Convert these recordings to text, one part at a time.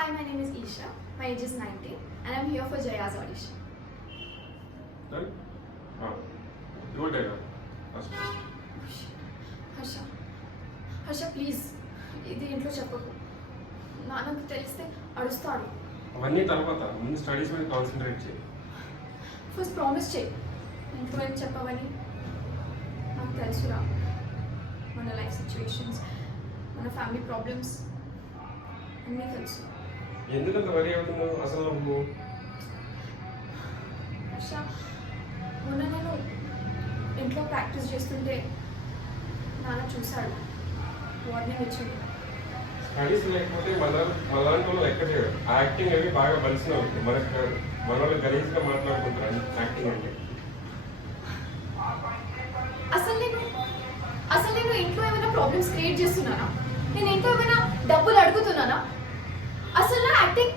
Hi, my name is Isha. My age is 19 and I'm here for Jaya's audition. Done? Your dialogue. First. Harsha please ఇది ఇంట్లో చెప్పకు. నాన్నకు తెలిస్తే అడుస్తాడు. అవన్నీ తర్వాత ముందు స్టడీస్ మీద కాన్సన్ట్రేట్ చేయి. ఫస్ట్ ప్రామిస్ చేయి ఇంట్లో ఏం చెప్పవని. నాకు తెలుసురా మన లైఫ్ సిచ్యువేషన్స్, మన ఫ్యామిలీ ప్రాబ్లమ్స్ అన్నీ తెలుసు. ఎందుకంత వరి అవుతున్నావు అసలు నువ్వు? హర్ష మొన్న నేను ఇంట్లో ప్రాక్టీస్ చేస్తుంటే నాన్న చూశాడు, వార్నింగ్ ఇచ్చాడు. స్టడీస్ లేకపోతే మనలాంటి వాళ్ళు ఎక్కడ చేయడు. యాక్టింగ్ అవి బాగా బలిసిన అవుతుంది. మన వాళ్ళు గలీజ్గా మాట్లాడుకుంటారు యాక్టింగ్ అంటే. అసలు నేను ఇంట్లో ఏమైనా ప్రాబ్లమ్స్ క్రియేట్ చేస్తున్నానా? నేను ఇంట్లో ఏమైనా డబ్బులు అడుగుతున్నానా? అసలు నా యాక్టింగ్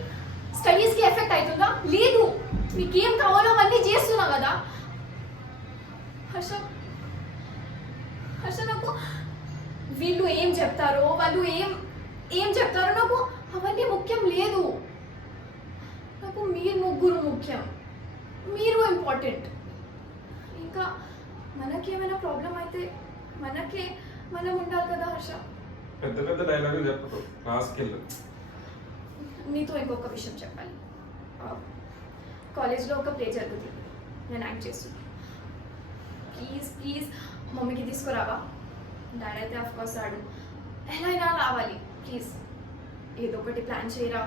స్టడీస్కి ఎఫెక్ట్ అవుతుందా? లేదు. మీకేం కావాలో అవన్నీ చేస్తున్నా కదా. హర్ష నాకు వీళ్ళు ఏం చెప్తారో, వాళ్ళు ఏం చెప్తారో నాకు అవన్నీ ముఖ్యం లేదు. నాకు మీరు ముగ్గురు ముఖ్యం, మీరు ఇంపార్టెంట్. ఇంకా మనకేమైనా ప్రాబ్లం అయితే మనం ఉండాలి కదా హర్ష. పెద్ద పెద్ద డైలాగులు చెప్పదు, క్లాస్కి వెళ్ళు. నీతో ఇంకొక విషయం చెప్పాలి. కాలేజ్లో ఒక ప్లే జరుగుతుంది, నేను యాక్ట్ చేస్తున్నాను. ప్లీజ్ మమ్మీకి తీసుకురావా? డాడీ అయితే ఆఫ్కోర్స్ రాడు, ఎలా అయినా రావాలి. ప్లీజ్ ఏదో ఒకటి ప్లాన్ చేయరా.